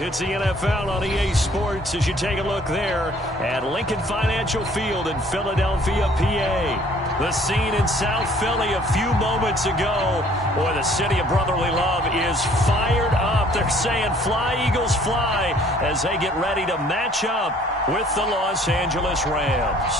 It's the NFL on EA Sports as you take a look there at Lincoln Financial Field in Philadelphia, PA. The scene in South Philly a few moments ago. Boy, the city of brotherly love is fired up. They're saying, "Fly, Eagles, fly," as they get ready to match up with the Los Angeles Rams.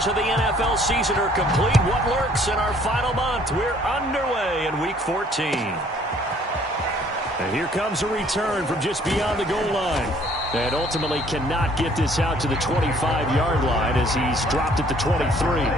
Of the NFL season are complete. What lurks in our final month? We're underway in Week 14. And here comes a return from just beyond the goal line. And ultimately cannot get this out to the 25-yard line as he's dropped at the 23.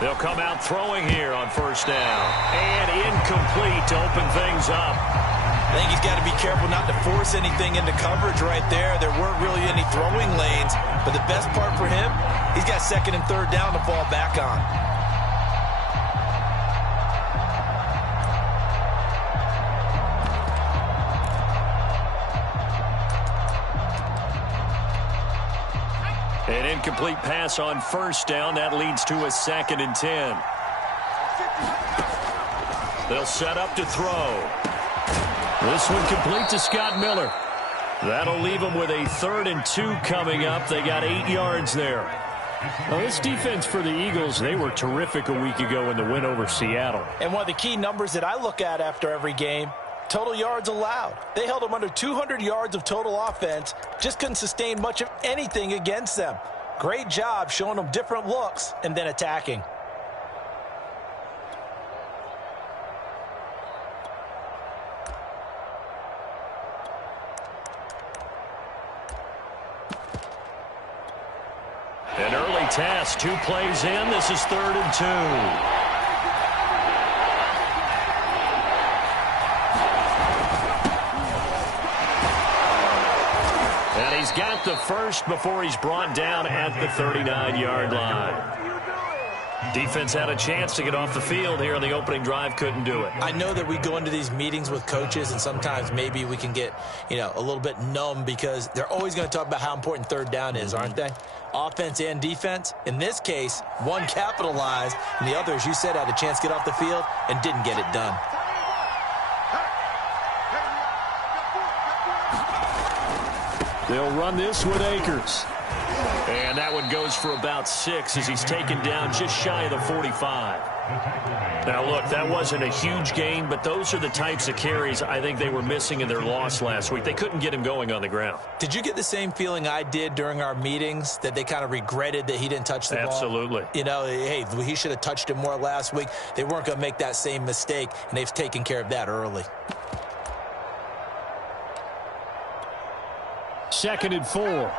They'll come out throwing here on first down. And incomplete to open things up. I think he's got to be careful not to force anything into coverage right there. There weren't really any throwing lanes. But the best part for him, he's got second and third down to fall back on. An incomplete pass on first down. That leads to a 2nd and 10. They'll set up to throw. This one complete to Scott Miller. That'll leave them with a 3rd and 2 coming up. They got 8 yards there. Now, this defense for the Eagles, they were terrific a week ago in the win over Seattle. And one of the key numbers that I look at after every game, total yards allowed. They held them under 200 yards of total offense. Just couldn't sustain much of anything against them. Great job showing them different looks and then attacking. An early task, 2 plays in. This is 3rd and 2. And he's got the first before he's brought down at the 39-yard line. Defense had a chance to get off the field here on the opening drive, couldn't do it. I know that we go into these meetings with coaches, and sometimes maybe we can get, a little bit numb because they're always going to talk about how important third down is, aren't they? Offense and defense. In this case, one capitalized, and the other, as you said, had a chance to get off the field and didn't get it done. They'll run this with Akers. And that one goes for about 6 as he's taken down just shy of the 45. Now, look, that wasn't a huge gain, but those are the types of carries I think they were missing in their loss last week. They couldn't get him going on the ground. Did you get the same feeling I did during our meetings, that they kind of regretted that he didn't touch the ball? Absolutely. Hey, he should have touched it more last week. They weren't going to make that same mistake, and they've taken care of that early. 2nd and 4.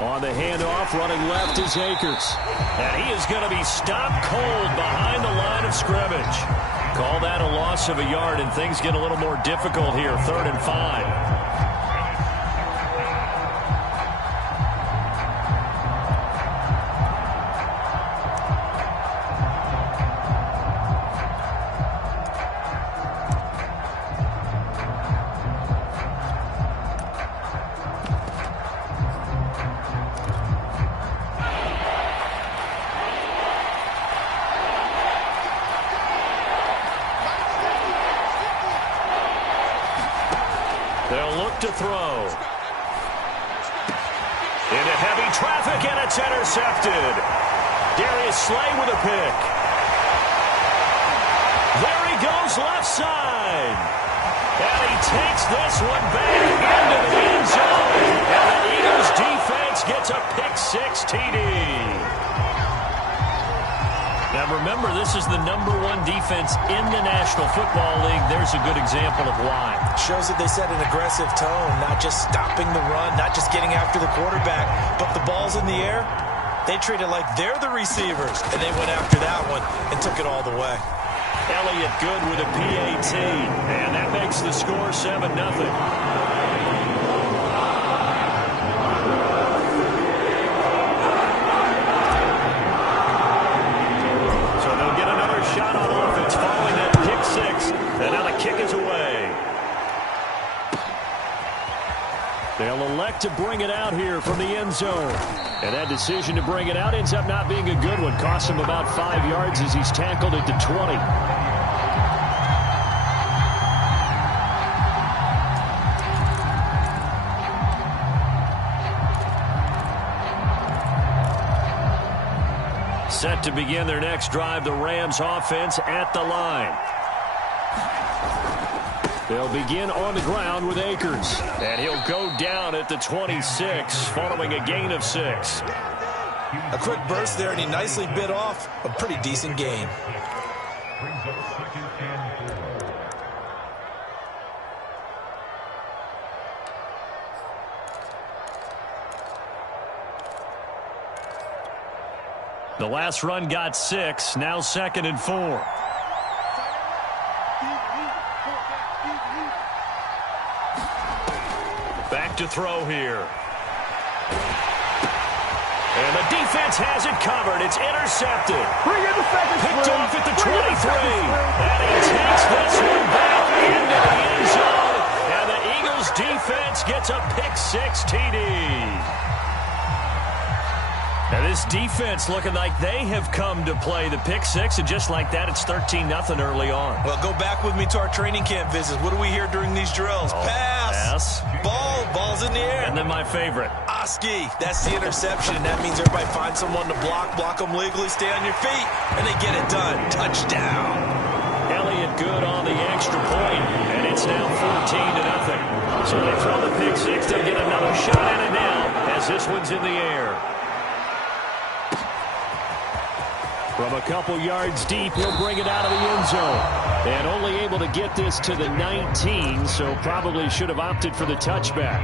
On the handoff, running left is Akers. And he is going to be stopped cold behind the line of scrimmage. Call that a loss of a yard, and things get a little more difficult here. 3rd and 5. They'll look to throw. Into heavy traffic, and it's intercepted. Darius Slay with a pick. There he goes, left side. And he takes this one back into the end zone. And the Eagles defense gets a pick-6 TD. Now remember, this is the #1 defense in the National Football League. There's a good example of why. Shows that they set an aggressive tone, not just stopping the run, not just getting after the quarterback, but the ball's in the air. They treat it like they're the receivers, and they went after that one and took it all the way. Elliott good with a PAT, and that makes the score 7-0. Shot on offense following that pick-6, and now the kick is away. They'll elect to bring it out here from the end zone. And that decision to bring it out ends up not being a good one. Costs him about 5 yards as he's tackled it to 20. Set to begin their next drive, the Rams offense at the line. They'll begin on the ground with Akers. And he'll go down at the 26, following a gain of 6. A quick burst there, and he nicely bit off a pretty decent gain. The last run got 6, now 2nd and 4. Back to throw here. And the defense has it covered. It's intercepted. Picked off at the 23. And he takes this one back into the end zone. And the Eagles defense gets a pick-6 TD. Now this defense looking like they have come to play the pick-6, and just like that, it's 13-0 early on. Well, go back with me to our training camp visits. What do we hear during these drills? Pass. Ball's in the air. And then my favorite. Oski. That's the interception. That means everybody finds someone to block them legally, stay on your feet, and they get it done. Touchdown. Elliott good on the extra point, and it's now 14-0. So they throw the pick-6. They'll get another shot at it now as this one's in the air. From a couple yards deep, he'll bring it out of the end zone. And only able to get this to the 19, so probably should have opted for the touchback.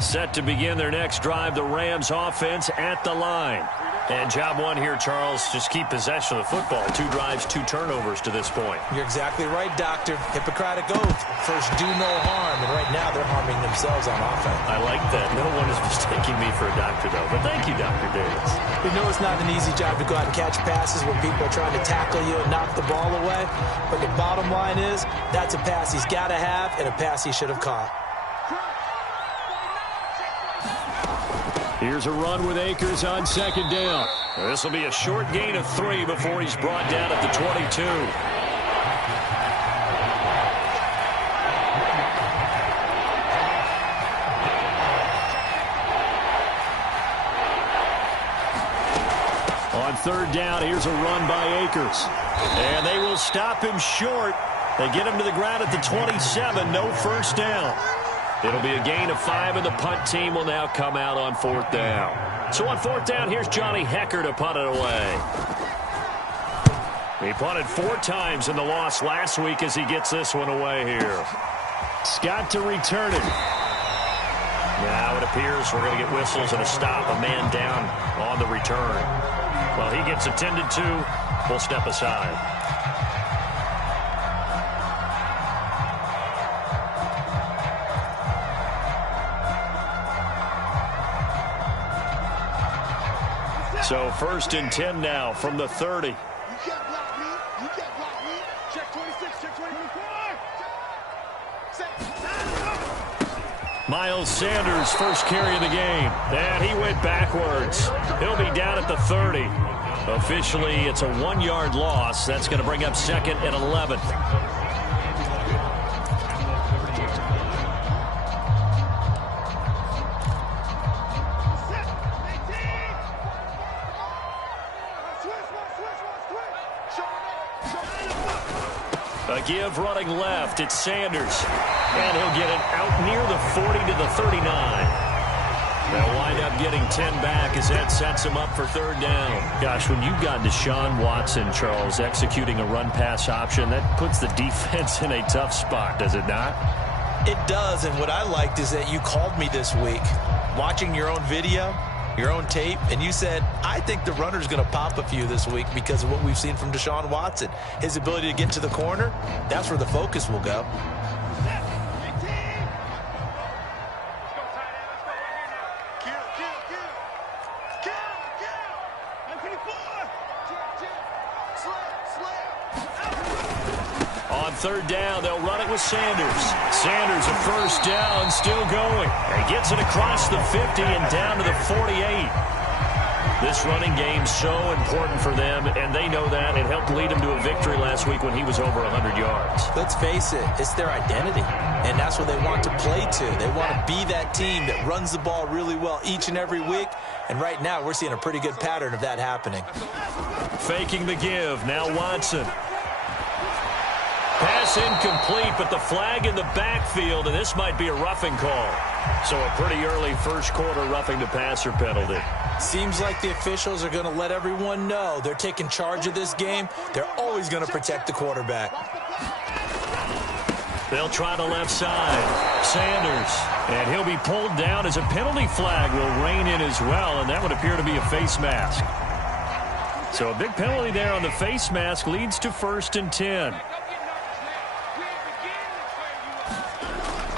Set to begin their next drive, the Rams offense at the line. And job one here, Charles, just keep possession of the football. 2 drives, 2 turnovers to this point. You're exactly right, Doctor. Hippocratic oath. First, do no harm. And right now, they're harming themselves on offense. I like that. No one is mistaking me for a doctor, though. But thank you, Dr. Davis. We know it's not an easy job to go out and catch passes when people are trying to tackle you and knock the ball away. But the bottom line is, that's a pass he's got to have and a pass he should have caught. Here's a run with Akers on 2nd down. This will be a short gain of 3 before he's brought down at the 22. On 3rd down, here's a run by Akers. And they will stop him short. They get him to the ground at the 27. No first down. It'll be a gain of 5, and the punt team will now come out on 4th down. So on 4th down, here's Johnny Hecker to punt it away. He punted 4 times in the loss last week as he gets this one away here. Scott to return it. Now it appears we're going to get whistles and a stop. A man down on the return. Well, he gets attended to. We'll step aside. So 1st and 10 now from the 30. You can't block me. You can't block me. Check 26, check 24. Miles Sanders, first carry of the game. And he went backwards. He'll be down at the 30. Officially, it's a 1-yard loss. That's going to bring up second and 11. A give running left. It's Sanders. And he'll get it out near the 40 to the 39. They'll wind up getting 10 back as that sets him up for third down. Gosh, when you've got Deshaun Watson, Charles, executing a run-pass option, that puts the defense in a tough spot, does it not? It does, and what I liked is that you called me this week, watching your own video, your own tape, and you said, I think the runner's going to pop a few this week because of what we've seen from Deshaun Watson. His ability to get to the corner, that's where the focus will go. On third down, they'll run it with Sanders. Sanders, a first down, still going. And gets it across the 50 and down to the 48. This running game's so important for them, and they know that. It helped lead them to a victory last week when he was over 100 yards. Let's face it, it's their identity, and that's what they want to play to. They want to be that team that runs the ball really well each and every week, and right now we're seeing a pretty good pattern of that happening. Faking the give, now Watson. Pass incomplete, but the flag in the backfield, and this might be a roughing call. So a pretty early first quarter roughing the passer penalty. Seems like the officials are going to let everyone know they're taking charge of this game. They're always going to protect the quarterback. They'll try the left side. Sanders, and he'll be pulled down as a penalty flag will rein in as well, and that would appear to be a face mask. So a big penalty there on the face mask leads to 1st and 10.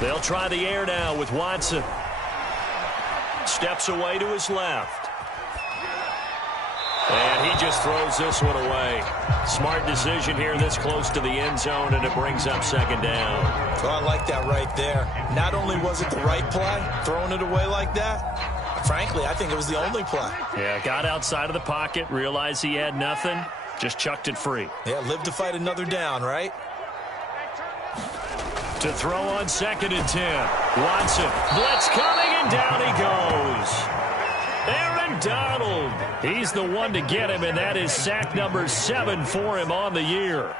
They'll try the air now with Watson. Steps away to his left. And he just throws this one away. Smart decision here this close to the end zone, and it brings up second down. So I like that right there. Not only was it the right play, throwing it away like that, frankly, I think it was the only play. Yeah, got outside of the pocket, realized he had nothing, just chucked it free. Yeah, live to fight another down, right? To throw on 2nd and 10. Watson, blitz coming, and down he goes. Aaron Donald. He's the one to get him, and that is sack number 7 for him on the year.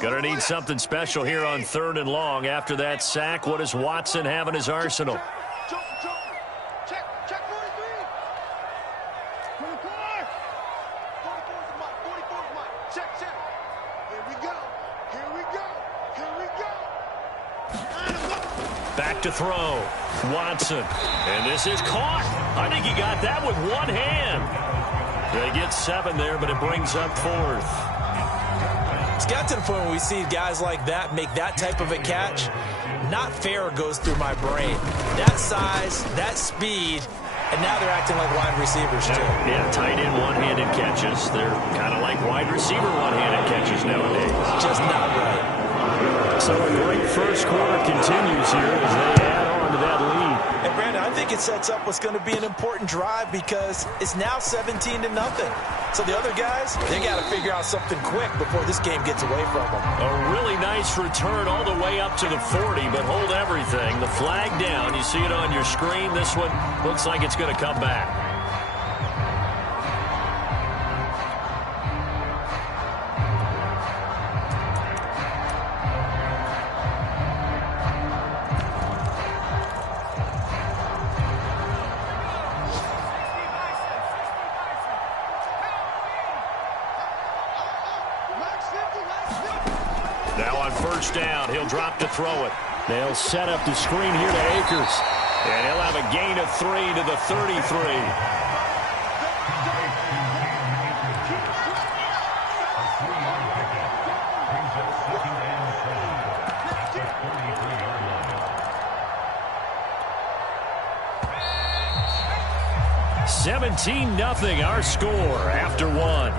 Gonna need something special here on 3rd and long. After that sack, what does Watson have in his arsenal? Back to throw. Watson. And this is caught. I think he got that with one hand. They get 7 there, but it brings up 4th. It's got to the point where we see guys like that make that type of a catch. Not fair goes through my brain. That size, that speed, and now they're acting like wide receivers too. Yeah, tight end one-handed catches. They're kind of like wide receiver one-handed catches nowadays. Just not right. So a great first quarter continues here as they add on to that lead. And Brandon, I think it sets up what's going to be an important drive because it's now 17-0. So the other guys, they got to figure out something quick before this game gets away from them. A really nice return all the way up to the 40, but hold everything. The flag down. You see it on your screen. This one looks like it's going to come back. Now on first down, he'll drop to throw it. They'll set up the screen here to Akers. And he'll have a gain of 3 to the 33. 17-0 our score after one.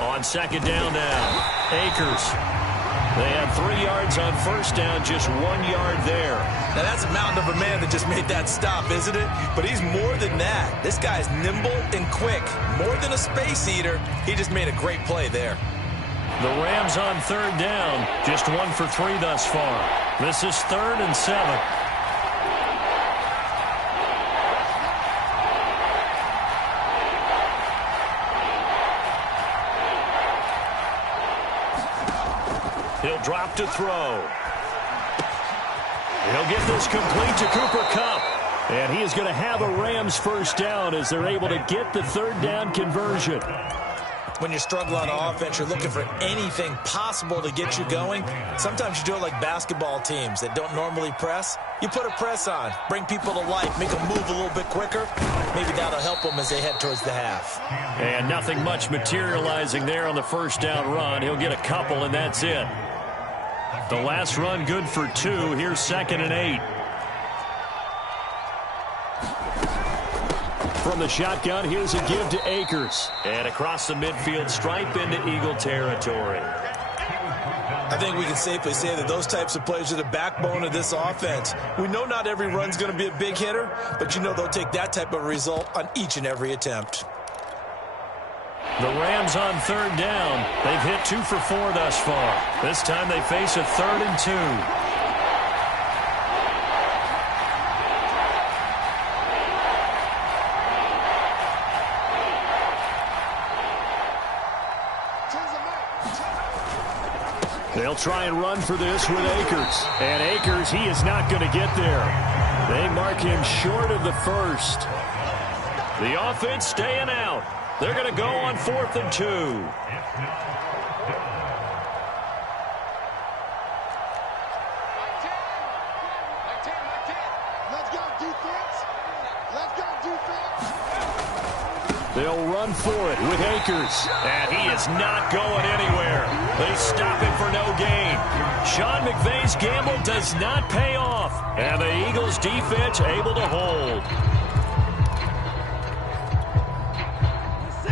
On second down now, Akers. They had 3 yards on first down, just 1 yard there. Now, that's a mountain of a man that just made that stop, isn't it? But he's more than that. This guy's nimble and quick. More than a space eater. He just made a great play there. The Rams on third down, just 1 for 3 thus far. This is 3rd and 7. He'll drop to throw. He'll get this complete to Cooper Kupp. And he is going to have a Rams first down as they're able to get the third down conversion. When you struggle on offense, you're looking for anything possible to get you going. Sometimes you do it like basketball teams that don't normally press. You put a press on, bring people to life, make them move a little bit quicker. Maybe that'll help them as they head towards the half. And nothing much materializing there on the first down run. He'll get a couple, and that's it. The last run good for 2. Here's 2nd and 8. From the shotgun, here's a give to Akers. And across the midfield stripe into Eagle territory. I think we can safely say that those types of plays are the backbone of this offense. We know not every run's going to be a big hitter, but you know they'll take that type of result on each and every attempt. The Rams on third down. They've hit 2 for 4 thus far. This time they face a 3rd and 2. They'll try and run for this with Akers. And Akers, he is not going to get there. They mark him short of the first. The offense staying out. They're going to go on 4th and 2. They'll run for it with Akers. And he is not going anywhere. They stop him for no gain. Sean McVay's gamble does not pay off. And the Eagles defense able to hold.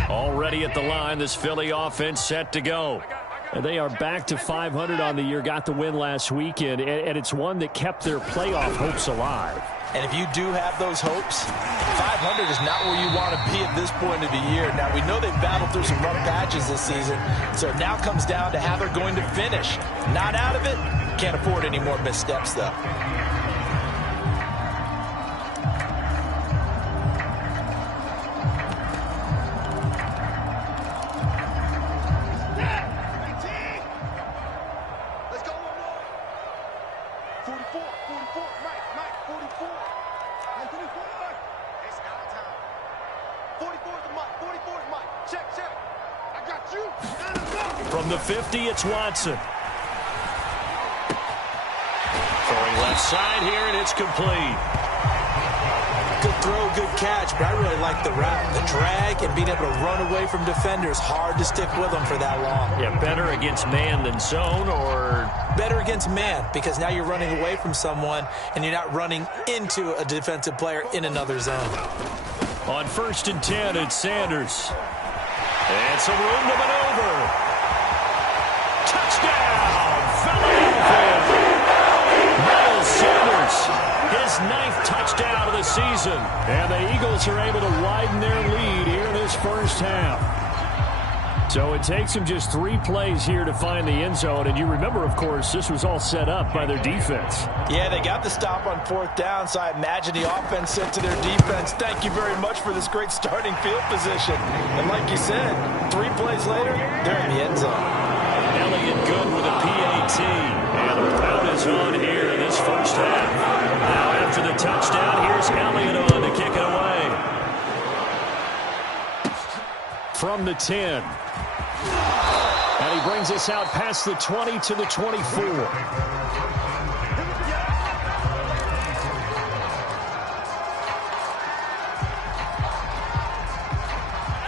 Already at the line, this Philly offense set to go. And they are back to 500 on the year, got the win last weekend, and it's one that kept their playoff hopes alive. And if you do have those hopes, 500 is not where you want to be at this point of the year. Now, we know they've battled through some rough patches this season, so it now comes down to how they're going to finish. Not out of it, can't afford any more missteps, though. From the 50, it's Watson. Throwing left side here, and it's complete. Good throw, good catch, but I really like the route, the drag, and being able to run away from defenders. Hard to stick with them for that long. Yeah, better against man than zone, or? Better against man, because now you're running away from someone, and you're not running into a defensive player in another zone. On 1st and 10, it's Sanders. And some room to maneuver. Touchdown, Philadelphia. Miles Sanders, his 9th touchdown of the season. And the Eagles are able to widen their lead here in this first half. So it takes them just 3 plays here to find the end zone. And you remember, of course, this was all set up by their defense. Yeah, they got the stop on 4th down, so I imagine the offense said to their defense, thank you very much for this great starting field position. And like you said, 3 plays later, they're in the end zone. Elliott good with a PAT. And the route is on here in this first half. Now after the touchdown, here's Elliott on to kick it away. From the 10. And he brings us out past the 20 to the 24.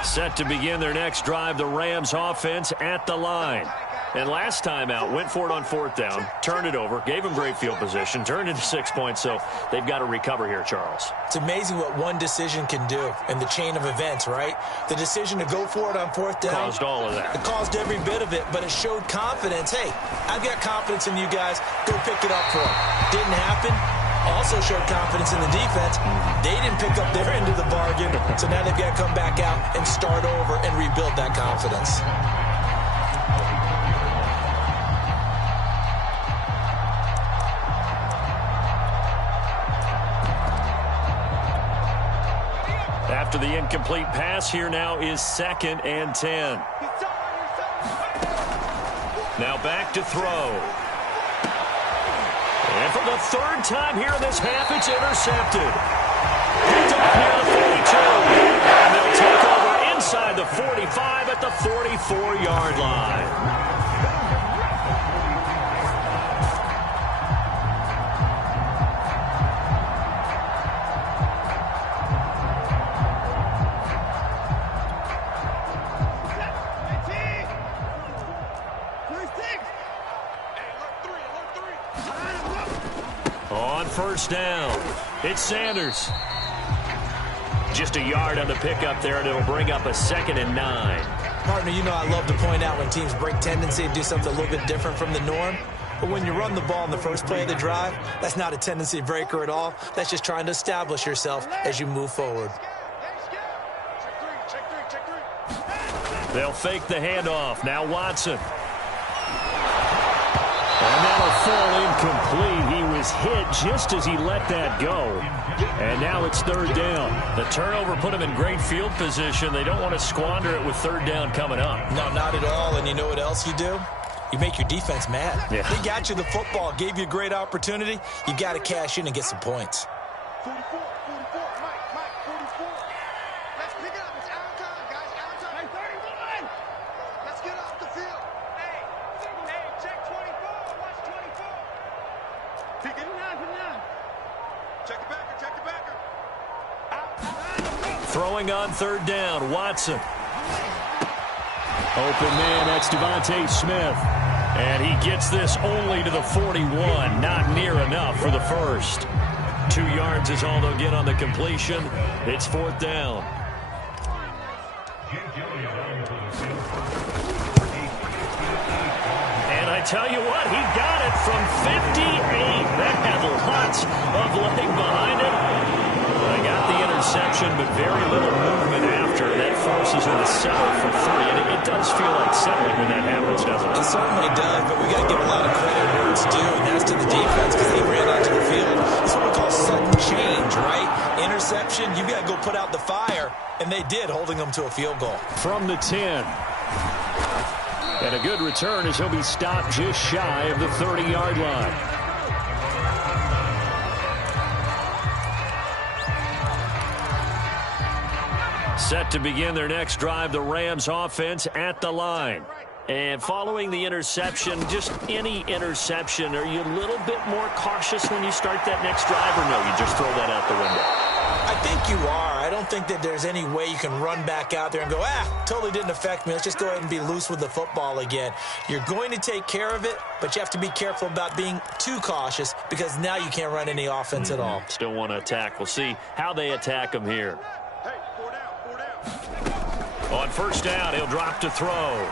Set to begin their next drive, the Rams offense at the line. And last time out, went for it on 4th down, turned it over, gave them great field position, turned into 6 points, so they've got to recover here, Charles. It's amazing what one decision can do in the chain of events, right? The decision to go for it on 4th down. Caused all of that. It caused every bit of it, but it showed confidence. Hey, I've got confidence in you guys. Go pick it up for them. Didn't happen. Also showed confidence in the defense. They didn't pick up their end of the bargain, so now they've got to come back out and start over and rebuild that confidence. After the incomplete pass, here now is 2nd and 10. Now back to throw. And for the 3rd time here in this half, it's intercepted. Picked up near the 42. And they'll take over inside the 45 at the 44-yard line. On 1st down, it's Sanders. Just a yard on the pickup there, and it'll bring up a 2nd and 9. Partner, you know I love to point out when teams break tendency and do something a little bit different from the norm. But when you run the ball in the first play of the drive, that's not a tendency breaker at all. That's just trying to establish yourself as you move forward. They'll fake the handoff. Now Watson. And that'll fall incomplete. He was hit just as he let that go. And now it's 3rd down. The turnover put him in great field position. They don't want to squander it with 3rd down coming up. No, not at all. And you know what else you do? You make your defense mad. Yeah. They got you the football, gave you a great opportunity. You got to cash in and get some points. 44, Mike, 44. Let's pick it up. It's our time, guys. Our time. 31. Let's get off the field. Hey, check 24. Watch 24. Pick it down. Check the backer. Throwing on 3rd down, Watson. Open man, that's Devontae Smith. And he gets this only to the 41. Not near enough for the first. 2 yards is all they'll get on the completion. It's 4th down. And I tell you what, he got it from 58. That had lots of leg behind it. I got the interception, but very little movement after. That forces him to settle for 3. And it does feel like settling when that happens, doesn't it? It certainly does, but we got to give a lot of credit where it's due, and that's to the defense because they ran onto the field. It's what we call sudden change, right? Interception, you got to go put out the fire, and they did, holding them to a field goal. From the 10. And a good return as he'll be stopped just shy of the 30-yard line. Set to begin their next drive, the Rams offense at the line. And following the interception, just any interception, are you a little bit more cautious when you start that next drive, or no, you just throw that out the window? I think you are. I don't think that there's any way you can run back out there and go, totally didn't affect me. Let's just go ahead and be loose with the football again. You're going to take care of it, but you have to be careful about being too cautious because now you can't run any offense at all. Still want to attack. We'll see how they attack him here. Hey, 4 down. On 1st down, he'll drop to throw.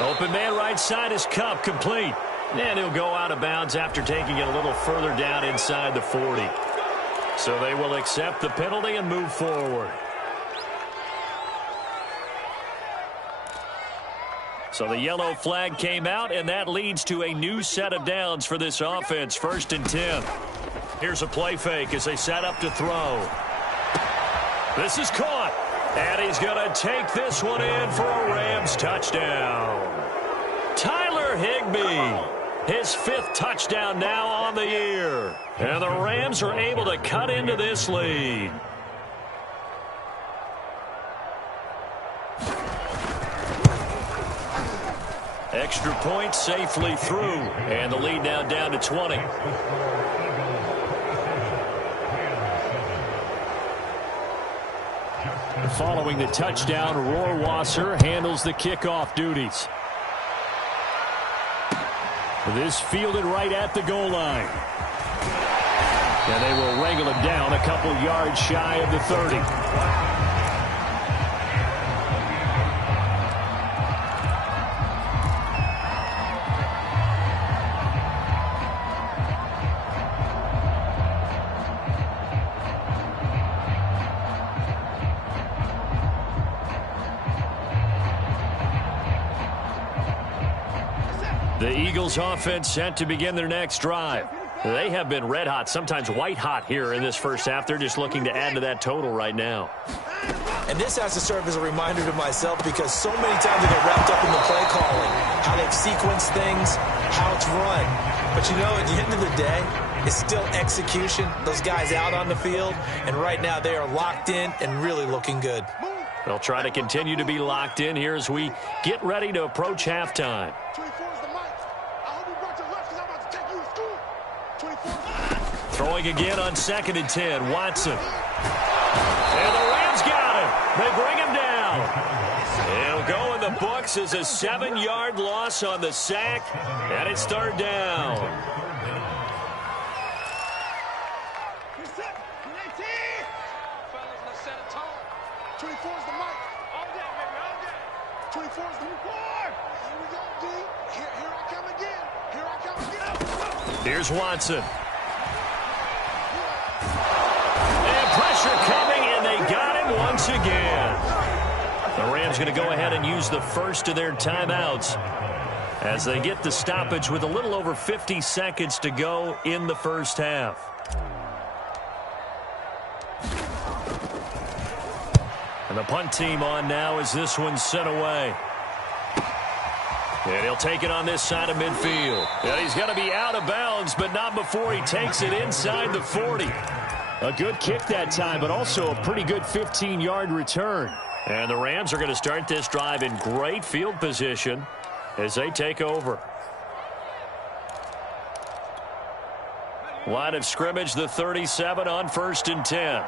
Open man right side is Cup, complete. And he'll go out of bounds after taking it a little further down inside the 40. So they will accept the penalty and move forward. So the yellow flag came out, and that leads to a new set of downs for this offense. 1st and 10. Here's a play fake as they set up to throw. This is caught, and he's going to take this one in for a Rams touchdown. Tyler Higbee, his 5th touchdown now on the year. And the Rams are able to cut into this lead. Extra point safely through, and the lead now down to 20. Following the touchdown, Rohrwasser handles the kickoff duties. This fielded right at the goal line. And they will wrangle him down a couple yards shy of the 30. The Eagles offense set to begin their next drive. They have been red hot, sometimes white hot here in this first half. They're just looking to add to that total right now. And this has to serve as a reminder to myself because so many times I get wrapped up in the play calling, how they've sequenced things, how it's run. But, you know, at the end of the day, it's still execution. Those guys out on the field, and right now they are locked in and really looking good. They'll try to continue to be locked in here as we get ready to approach halftime. Throwing again on 2nd and 10, Watson. And the Rams got him. They bring him down. It'll go in the books as a 7-yard loss on the sack, and it's 3rd down. Here's Watson. And pressure coming, and they got him once again. The Rams going to go ahead and use the first of their timeouts as they get the stoppage with a little over 50 seconds to go in the first half. And the punt team on now as this one's sent away. And he'll take it on this side of midfield. And he's going to be out of bounds, but not before he takes it inside the 40. A good kick that time, but also a pretty good 15-yard return. And the Rams are going to start this drive in great field position as they take over. Line of scrimmage, the 37 on 1st and 10.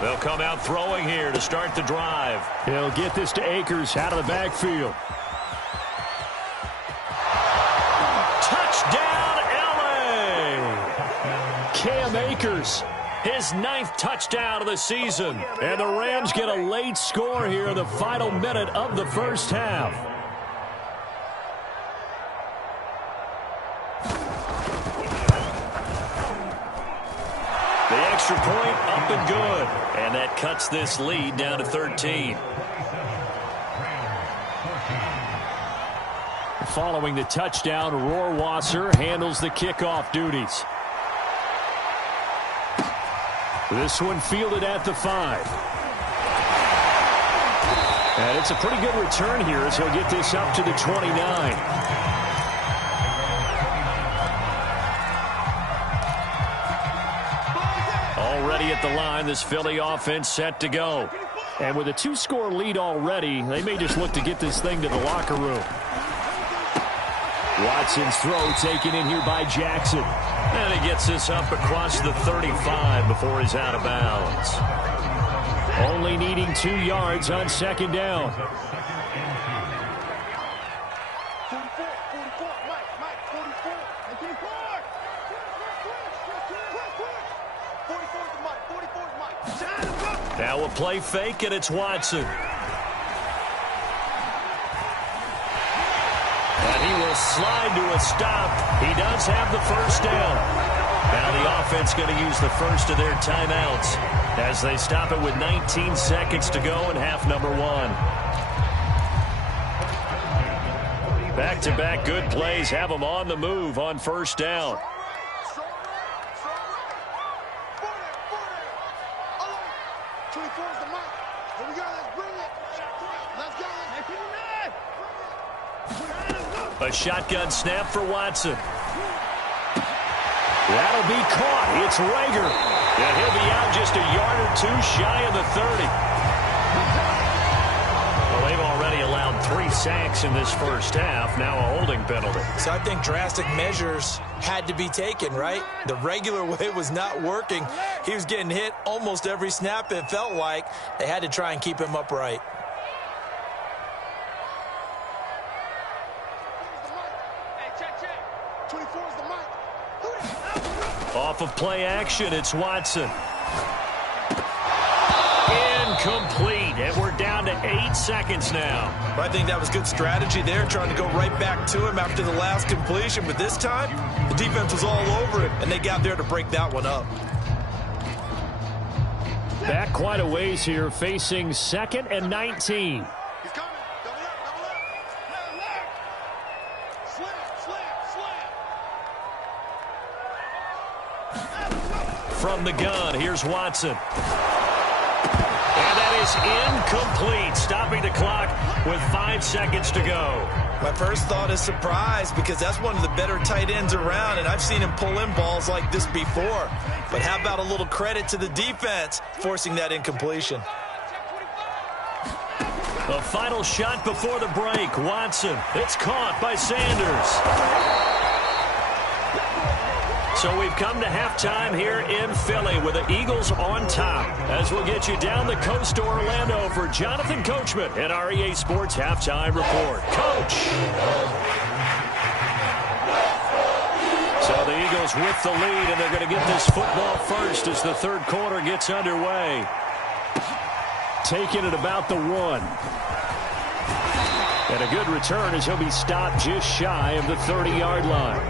They'll come out throwing here to start the drive. He'll get this to Akers out of the backfield. Touchdown, L.A. Cam Akers, his 9th touchdown of the season. And the Rams get a late score here in the final minute of the first half. The extra point up and good. And that cuts this lead down to 13. Following the touchdown, Rohrwasser handles the kickoff duties. This one fielded at the 5. And it's a pretty good return here as he'll get this up to the 29. Already at the line, this Philly offense set to go. And with a 2-score lead already, they may just look to get this thing to the locker room. Watson's throw taken in here by Jackson. And he gets this up across the 35 before he's out of bounds. Only needing 2 yards on 2nd down. Now a play fake, and it's Watson. And he will slide to a stop. He does have the first down. Now the offense going to use the first of their timeouts as they stop it with 19 seconds to go in half number 1. Back-to-back good plays have them on the move on 1st down. A shotgun snap for Watson. That'll be caught. It's Rager. And he'll be out just a yard or 2 shy of the 30. Well, they've already allowed 3 sacks in this first half, now a holding penalty. So I think drastic measures had to be taken, right? The regular way was not working. He was getting hit almost every snap, it felt like. They had to try and keep him upright. Off of play action, it's Watson. Incomplete, and we're down to 8 seconds now. I think that was good strategy there, trying to go right back to him after the last completion. But this time, the defense was all over it, and they got there to break that one up. Back quite a ways here, facing 2nd and 19. He's coming. Double up, double up. Slam. From the gun, here's Watson. And that is incomplete, stopping the clock with 5 seconds to go. My first thought is surprise, because that's one of the better tight ends around, and I've seen him pull in balls like this before. But how about a little credit to the defense forcing that incompletion? The final shot before the break, Watson. It's caught by Sanders. So we've come to halftime here in Philly with the Eagles on top. As we'll get you down the coast to Orlando for Jonathan Coachman at our EA Sports Halftime Report. Coach! So the Eagles with the lead, and they're going to get this football first as the third quarter gets underway. Taking it about the 1. And a good return as he'll be stopped just shy of the 30-yard line.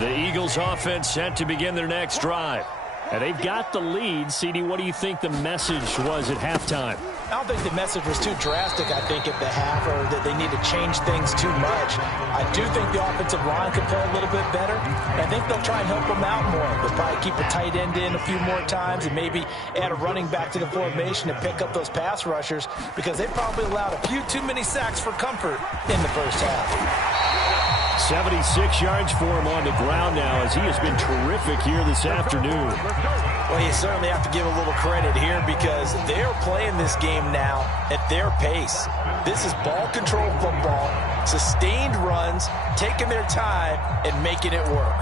The Eagles offense set to begin their next drive. And they've got the lead. CD, what do you think the message was at halftime? I don't think the message was too drastic, I think, at the half, or that they need to change things too much. I do think the offensive line could play a little bit better. I think they'll try and help them out more. They'll probably keep a tight end in a few more times and maybe add a running back to the formation and pick up those pass rushers, because they probably allowed a few too many sacks for comfort in the first half. 76 yards for him on the ground now, as he has been terrific here this afternoon. Well, you certainly have to give a little credit here, because they're playing this game now at their pace. This is ball control football, sustained runs, taking their time and making it work.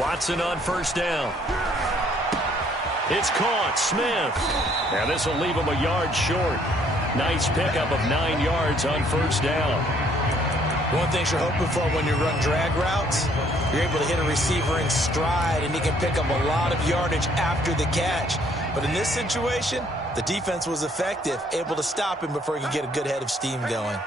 Watson on first down. It's caught, Smith. And this will leave him a yard short. Nice pickup of 9 yards on first down. One thing you're hoping for when you run drag routes, you're able to hit a receiver in stride, and he can pick up a lot of yardage after the catch. But in this situation, the defense was effective, able to stop him before he could get a good head of steam going.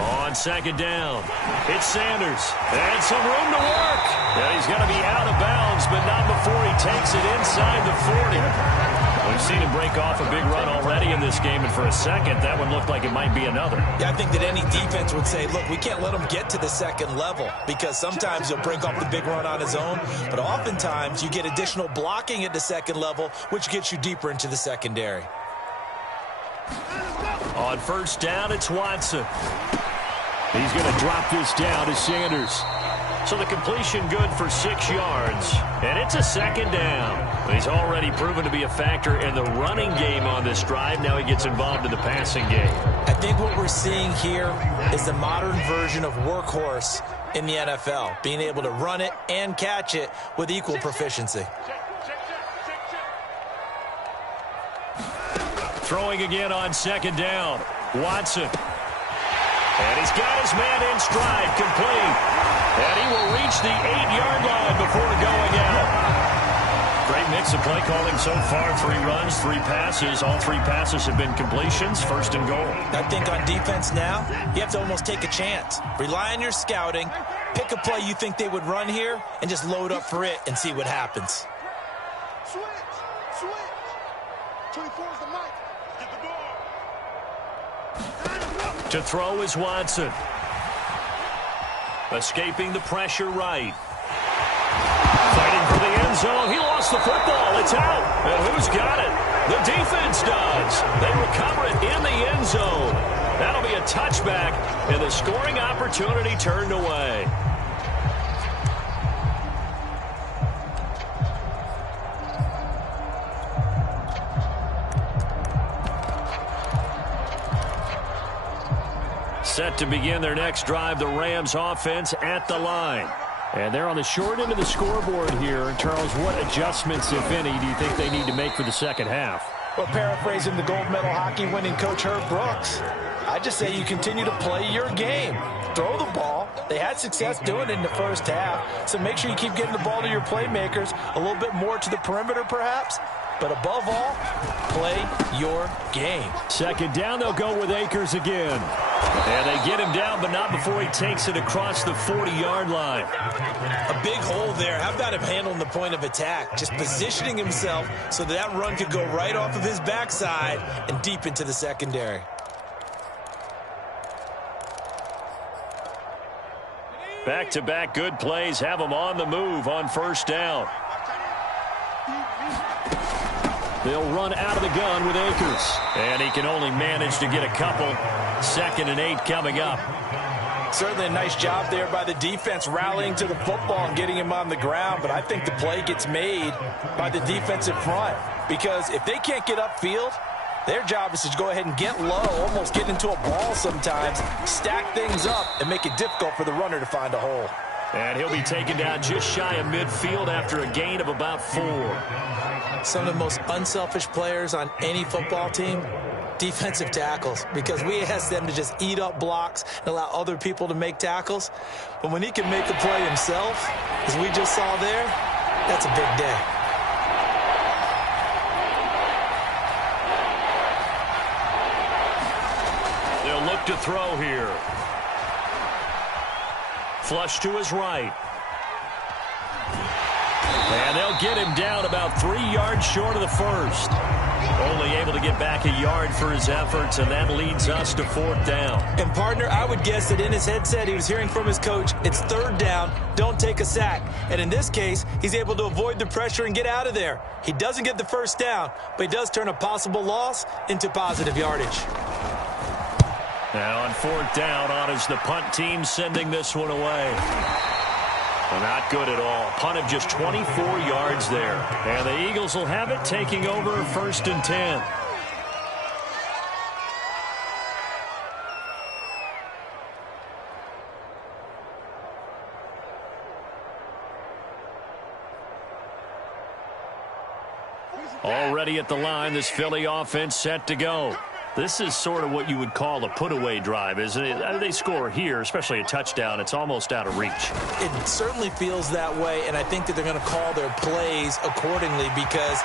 On second down, it's Sanders. And some room to work. And he's going to be out of bounds, but not before he takes it inside the 40. We've seen him break off a big run already in this game, and for a second, that one looked like it might be another. Yeah, I think that any defense would say, look, we can't let him get to the second level, because sometimes he'll break off the big run on his own, but oftentimes you get additional blocking at the second level, which gets you deeper into the secondary. On first down, it's Watson. He's going to drop this down to Sanders. So the completion good for 6 yards. And it's a second down. He's already proven to be a factor in the running game on this drive. Now he gets involved in the passing game. I think what we're seeing here is the modern version of workhorse in the NFL, being able to run it and catch it with equal proficiency. Throwing again on second down. Watson. And he's got his man in stride, complete. And he will reach the 8-yard line before going out. Great mix of play calling so far. 3 runs, 3 passes. All 3 passes have been completions. First and goal. I think on defense now, you have to almost take a chance. Rely on your scouting. Pick a play you think they would run here and just load up for it and see what happens. Switch. 24 is the mic. Get the ball. To throw is Watson. Escaping the pressure right. Fighting for the end zone. He lost the football. It's out. And who's got it? The defense does. They recover it in the end zone. That'll be a touchback, and the scoring opportunity turned away. Set to begin their next drive, the Rams offense at the line. And they're on the short end of the scoreboard here. Charles, what adjustments, if any, do you think they need to make for the second half? Well, paraphrasing the gold medal hockey winning coach Herb Brooks, I just say you continue to play your game. Throw the ball. They had success doing it in the first half, so make sure you keep getting the ball to your playmakers, a little bit more to the perimeter perhaps, but above all, play your game. Second down, they'll go with Akers again. And they get him down, but not before he takes it across the 40-yard line. A big hole there. How about him handling the point of attack? Just positioning himself so that run could go right off of his backside and deep into the secondary. Back-to-back good plays have them on the move on first down. They'll run out of the gun with Akers. And he can only manage to get a couple. 2nd and 8 coming up. Certainly a nice job there by the defense rallying to the football and getting him on the ground. But I think the play gets made by the defensive front. Because if they can't get upfield, their job is to go ahead and get low, almost get into a ball sometimes, stack things up, and make it difficult for the runner to find a hole. And he'll be taken down just shy of midfield after a gain of about 4. Some of the most unselfish players on any football team, defensive tackles, because we ask them to just eat up blocks and allow other people to make tackles. But when he can make a play himself, as we just saw there, that's a big day. They'll look to throw here. Flush to his right. And they'll get him down about 3 yards short of the first. Only able to get back a yard for his efforts, and that leads us to 4th down. And, partner, I would guess that in his headset he was hearing from his coach, it's 3rd down, don't take a sack. And in this case, he's able to avoid the pressure and get out of there. He doesn't get the first down, but he does turn a possible loss into positive yardage. Now on 4th down, on is the punt team sending this one away. Well, not good at all. Punt of just 24 yards there. And the Eagles will have it, taking over 1st and 10. Already at the line, this Philly offense set to go. This is sort of what you would call a put-away drive, isn't it? They score here, especially a touchdown. It's almost out of reach. It certainly feels that way, and I think that they're going to call their plays accordingly, because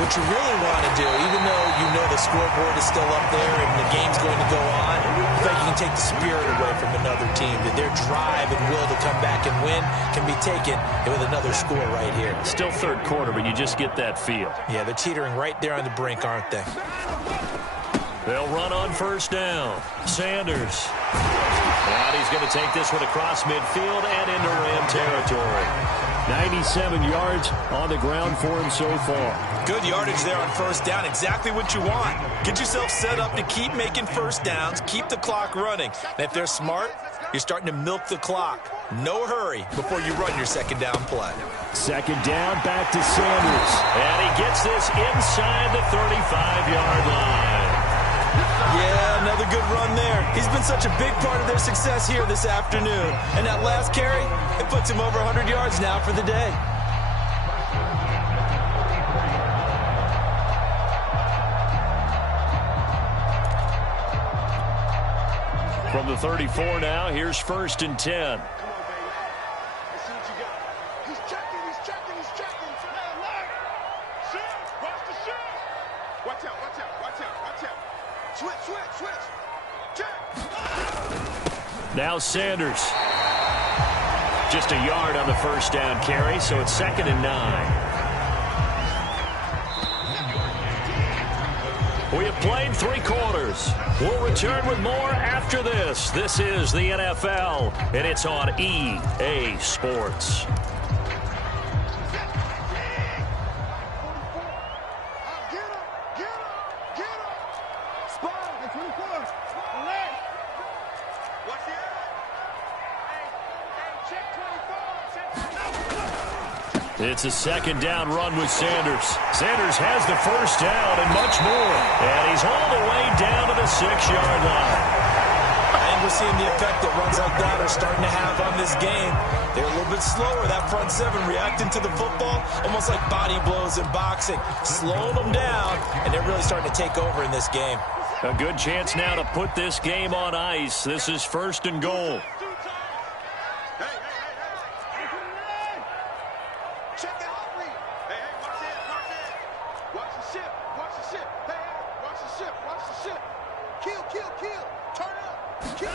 what you really want to do, even though you know the scoreboard is still up there and the game's going to go on, I think you can take the spirit away from another team, that their drive and will to come back and win can be taken with another score right here. Still 3rd quarter, but you just get that feel. Yeah, they're teetering right there on the brink, aren't they? They'll run on 1st down. Sanders. And he's going to take this one across midfield and into Ram territory. 97 yards on the ground for him so far. Good yardage there on 1st down. Exactly what you want. Get yourself set up to keep making 1st downs, keep the clock running. And if they're smart, you're starting to milk the clock. No hurry before you run your 2nd down play. 2nd down, back to Sanders. And he gets this inside the 35-yard line. Yeah, another good run there. He's been such a big part of their success here this afternoon. And that last carry, it puts him over 100 yards now for the day. From the 34 now, here's 1st and 10. Come on, baby. Let's see what you got. He's checking. Shift. Watch the shift. Watch out. Switch. Check. Now Sanders. Just a yard on the 1st down carry, so it's 2nd and 9. We have played 3 quarters. We'll return with more after this. This is the NFL, and it's on EA Sports. Get him. It's a second down run with Sanders. Sanders has the first down and much more. And he's all the way down to the 6-yard line. And we're seeing the effect that runs like that are starting to have on this game. They're a little bit slower, that front seven, reacting to the football, almost like body blows in boxing, slowing them down, and they're really starting to take over in this game. A good chance now to put this game on ice. This is 1st and goal. Check it out, Reed. Hey, watch this, watch this. Watch the ship, watch the ship. Hey, watch the ship, watch the ship. Kill, kill, kill. Turn it up. Kill.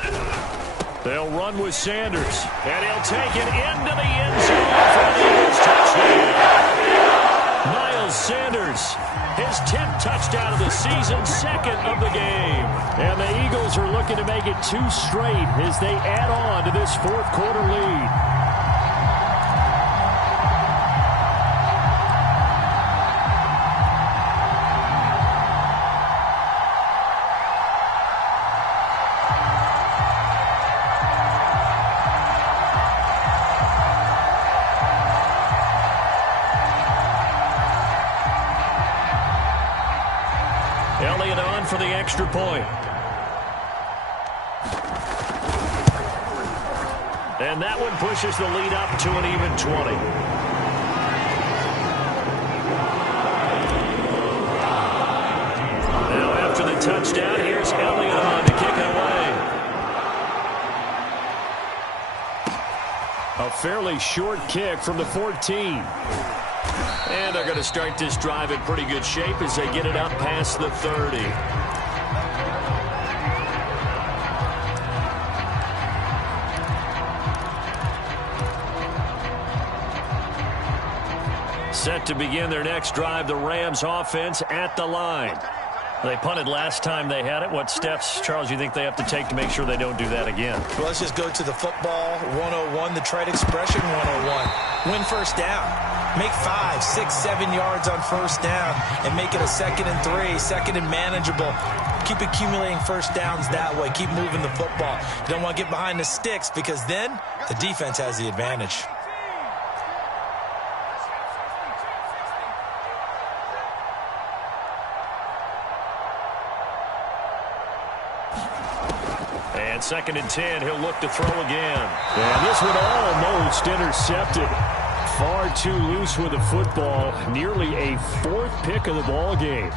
They'll run with Sanders, and he'll take it into the end zone for the Eagles touchdown. Miles Sanders, his 10th touchdown of the season, 2nd of the game. And the Eagles are looking to make it 2 straight as they add on to this 4th quarter lead. Elliott on for the extra point. And that one pushes the lead up to an even 20. Now after the touchdown, here's Elliott on to kick it away. A fairly short kick from the 14. And they're going to start this drive in pretty good shape as they get it up past the 30. Set to begin their next drive, the Rams offense at the line. They punted last time they had it. What steps, Charles, you think they have to take to make sure they don't do that again? Well, let's just go to the football 101, the trite expression 101. Win first down. Make 5, 6, 7 yards on first down and make it a 2nd and 3, 2nd and manageable. Keep accumulating first downs that way. Keep moving the football. You don't want to get behind the sticks because then the defense has the advantage. And 2nd and 10, he'll look to throw again. And this one almost intercepted. Far too loose with the football. Nearly a 4th pick of the ball game.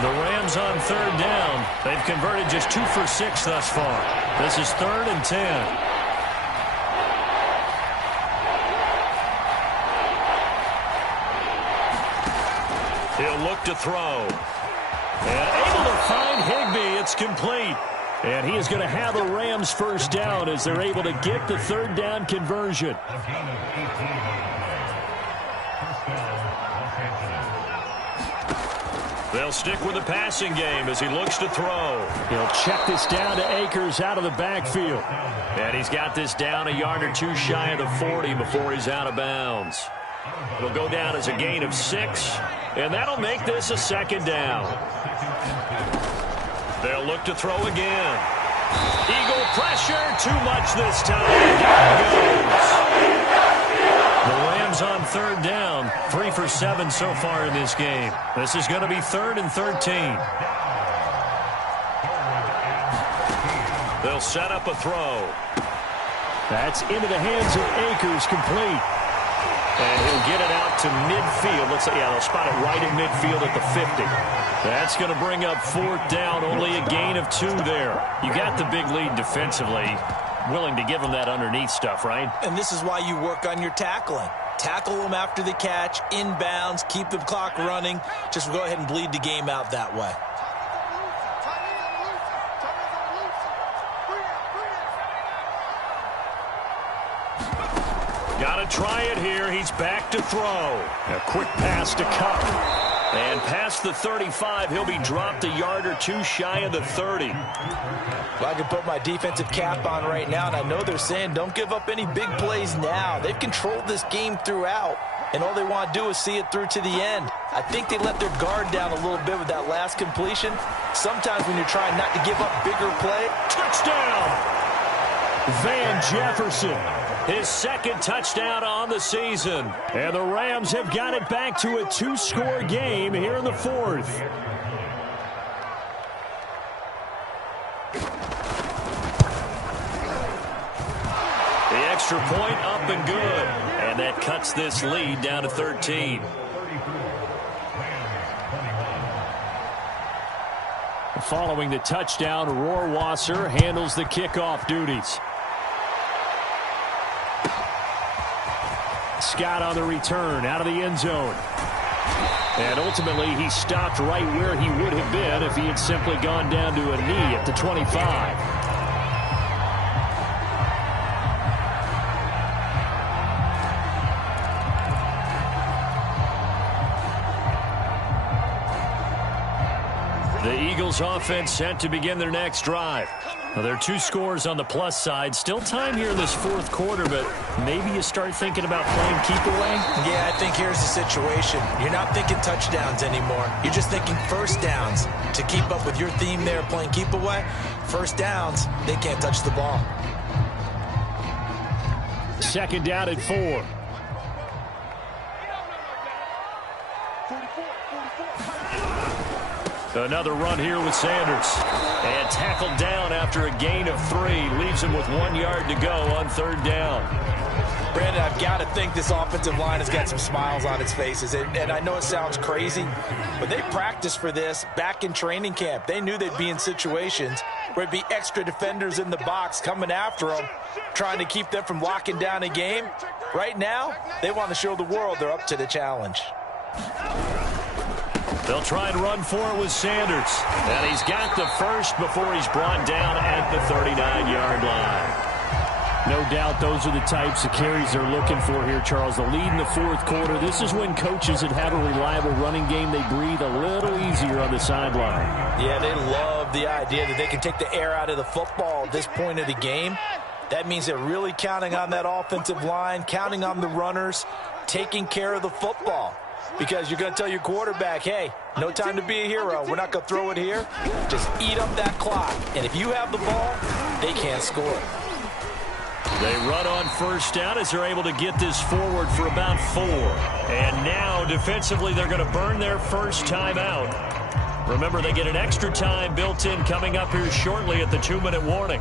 The Rams on 3rd down. They've converted just 2 for 6 thus far. This is 3rd and 10. He'll look to throw. And able to find Higbee. It's complete. And he is going to have the Rams first down as they're able to get the 3rd down conversion. They'll stick with the passing game as he looks to throw. He'll check this down to Akers out of the backfield. And he's got this down a yard or 2 shy of the 40 before he's out of bounds. It'll go down as a gain of 6, and that'll make this a 2nd down. They'll look to throw again. Eagle pressure, too much this time. Down goes. The Rams on 3rd down, 3 for 7 so far in this game. This is going to be 3rd and 13. They'll set up a throw. That's into the hands of Akers, complete. And he'll get it out to midfield. Let's say, they'll spot it right in midfield at the 50. That's going to bring up 4th down, only a gain of 2 there. You got the big lead defensively, willing to give them that underneath stuff, right? And this is why you work on your tackling. Tackle them after the catch, inbounds, keep the clock running. Just go ahead and bleed the game out that way. Got to try it here. He's back to throw. A quick pass to Cup. And past the 35, he'll be dropped a yard or 2 shy of the 30. Well, I can put my defensive cap on right now, and I know they're saying don't give up any big plays now. They've controlled this game throughout, and all they want to do is see it through to the end. I think they let their guard down a little bit with that last completion. Sometimes when you're trying not to give up bigger play. Touchdown! Van Jefferson. his second touchdown on the season. And the Rams have got it back to a 2-score game here in the fourth. The extra point up and good. And that cuts this lead down to 13. Following the touchdown, Rohrwasser handles the kickoff duties. Scott on the return out of the end zone. And ultimately, he stopped right where he would have been if he had simply gone down to a knee at the 25. The Eagles offense set to begin their next drive. Well, there are 2 scores on the plus side. Still time here in this fourth quarter, but maybe you start thinking about playing keep away? Yeah, I think here's the situation. You're not thinking touchdowns anymore. You're just thinking first downs. To keep up with your theme there, playing keep away, first downs, they can't touch the ball. Second down at 4. Another run here with Sanders. And tackled down after a gain of 3. Leaves him with 1 yard to go on third down. Brandon, I've got to think this offensive line has got some smiles on its faces. And I know it sounds crazy, but they practiced for this back in training camp. They knew they'd be in situations where it'd be extra defenders in the box coming after them, trying to keep them from locking down a game. Right now, they want to show the world they're up to the challenge. They'll try and run for it with Sanders. And he's got the first before he's brought down at the 39-yard line. No doubt those are the types of carries they're looking for here, Charles. The lead in the fourth quarter. This is when coaches that have a reliable running game, they breathe a little easier on the sideline. Yeah, they love the idea that they can take the air out of the football at this point of the game. That means they're really counting on that offensive line, counting on the runners, taking care of the football. Because you're going to tell your quarterback, hey, no time to be a hero. We're not going to throw it here. Just eat up that clock. And if you have the ball, they can't score. They run on first down as they're able to get this forward for about 4. And now, defensively, they're going to burn their first time out. Remember, they get an extra time built in coming up here shortly at the 2-minute warning.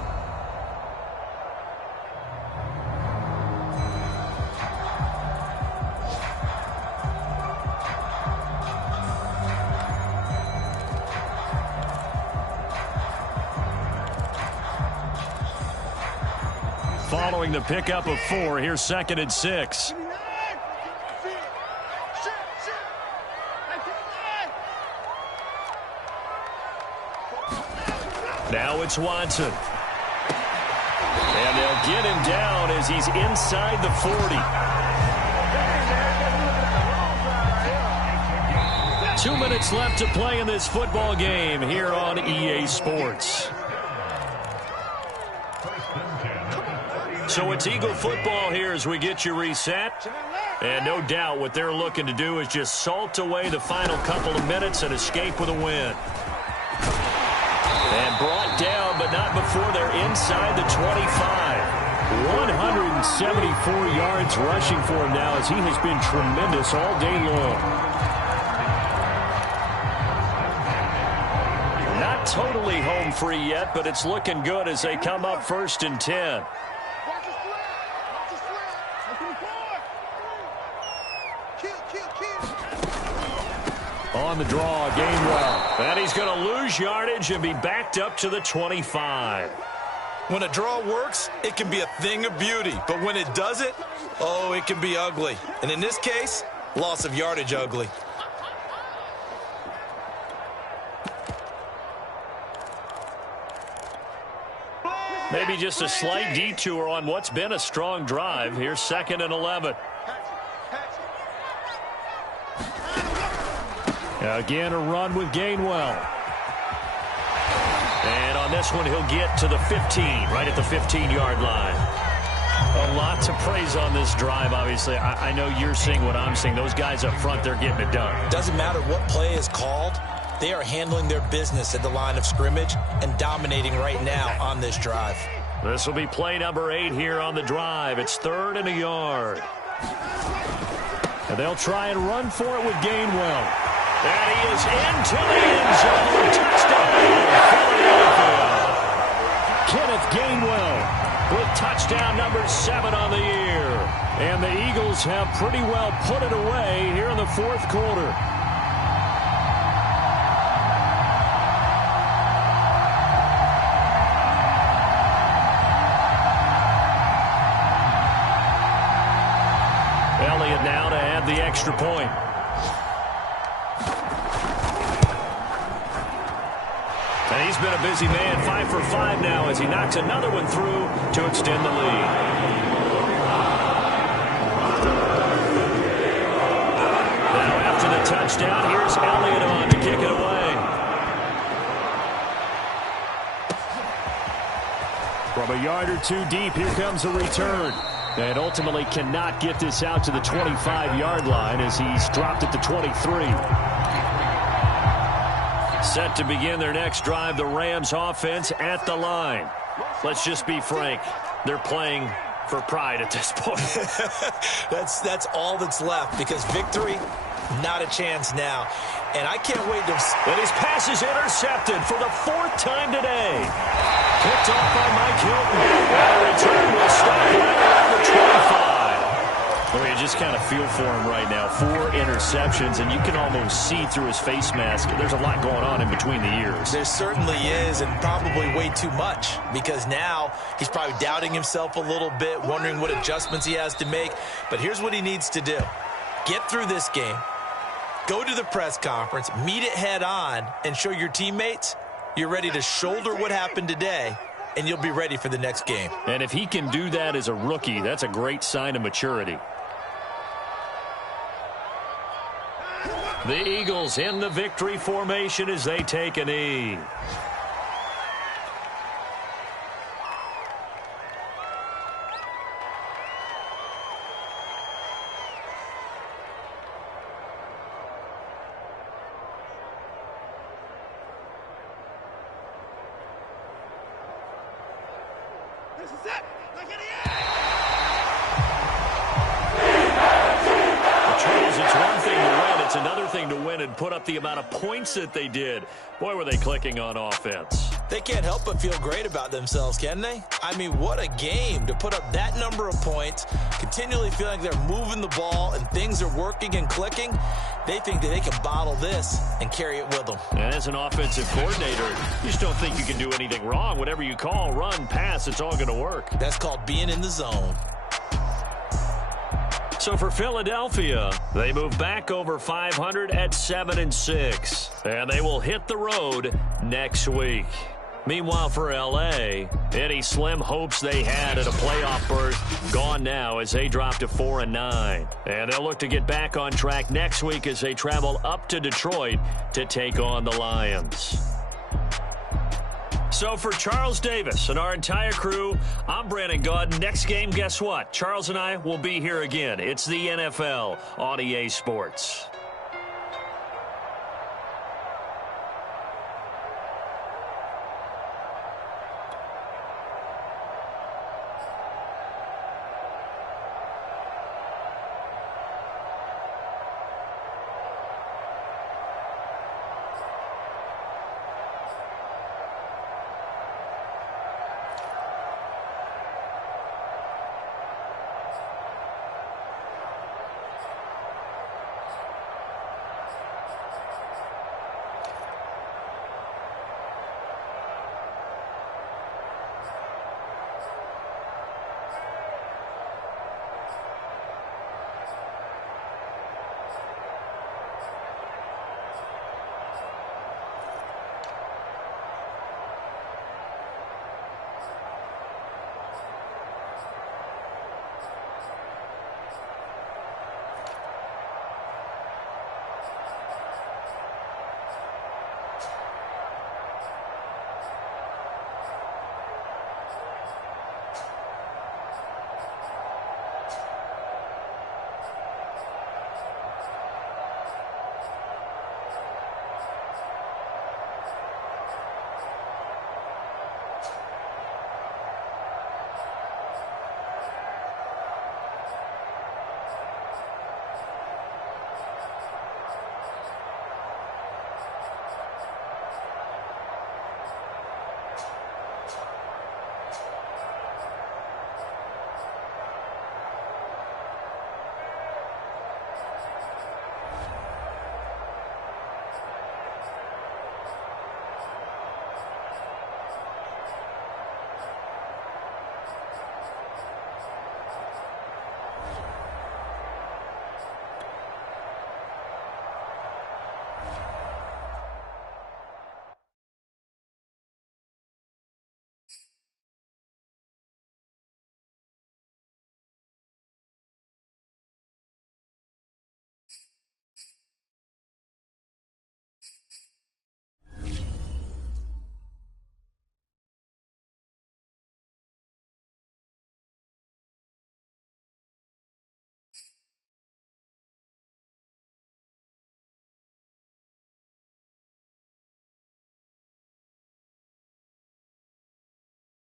Following the pickup of 4, here's 2nd and 6. Now it's Watson. And they'll get him down as he's inside the 40. 2 minutes left to play in this football game here on EA Sports. So it's Eagle football here as we get you reset. And no doubt what they're looking to do is just salt away the final couple of minutes and escape with a win. And brought down, but not before they're inside the 25. 174 yards rushing for him now as he has been tremendous all day long. Not totally home free yet, but it's looking good as they come up 1st and 10. On the draw, Gainwell. And he's going to lose yardage and be backed up to the 25. When a draw works, it can be a thing of beauty. But when it doesn't, oh, it can be ugly. And in this case, loss of yardage ugly. Maybe just a slight detour on what's been a strong drive. Here's 2nd and 11. Again, a run with Gainwell. And on this one, he'll get to the 15, right at the 15-yard line. A lot to praise on this drive, obviously. I know you're seeing what I'm seeing. Those guys up front, they're getting it done. Doesn't matter what play is called. They are handling their business at the line of scrimmage and dominating right now on this drive. This will be play number 8 here on the drive. It's 3rd and a yard. And they'll try and run for it with Gainwell. And he is into the end zone. Touchdown, Philadelphia. Kenneth Gainwell with touchdown number 7 on the year. And the Eagles have pretty well put it away here in the 4th quarter. Elliott now to add the extra point. And he's been a busy man, 5 for 5 now as he knocks another one through to extend the lead. Now after the touchdown, here's Elliott on to kick it away. From a yard or 2 deep, here comes a return. And ultimately cannot get this out to the 25-yard line as he's dropped at the 23. Set to begin their next drive, the Rams offense at the line. Let's just be frank. They're playing for pride at this point. That's all that's left because victory, not a chance now. And I can't wait to... And his pass is intercepted for the 4th time today. Picked off by Mike Hilton. And the return will stop right around the 25. Well, you just kind of feel for him right now. 4 interceptions, and you can almost see through his face mask. There's a lot going on in between the ears. There certainly is, and probably way too much, because now he's probably doubting himself a little bit, wondering what adjustments he has to make. But here's what he needs to do. Get through this game, go to the press conference, meet it head on, and show your teammates you're ready to shoulder what happened today, and you'll be ready for the next game. And if he can do that as a rookie, that's a great sign of maturity. The Eagles in the victory formation as they take a knee. This is it. Look at the Charles, it's one thing to win. It's another thing to win and put up the amount of points that they did. Boy, were they clicking on offense. They can't help but feel great about themselves, can they? I mean, what a game to put up that number of points, continually feeling like they're moving the ball and things are working and clicking. They think that they can bottle this and carry it with them. And as an offensive coordinator, you just don't think you can do anything wrong. Whatever you call, run, pass, it's all going to work. That's called being in the zone. So for Philadelphia, they move back over 500 at 7-6. And they will hit the road next week. Meanwhile, for L.A., any slim hopes they had at a playoff berth gone now as they drop to 4-9. And they'll look to get back on track next week as they travel up to Detroit to take on the Lions. So for Charles Davis and our entire crew, I'm Brandon Gaudin. Next game, guess what? Charles and I will be here again. It's the NFL on EA Sports.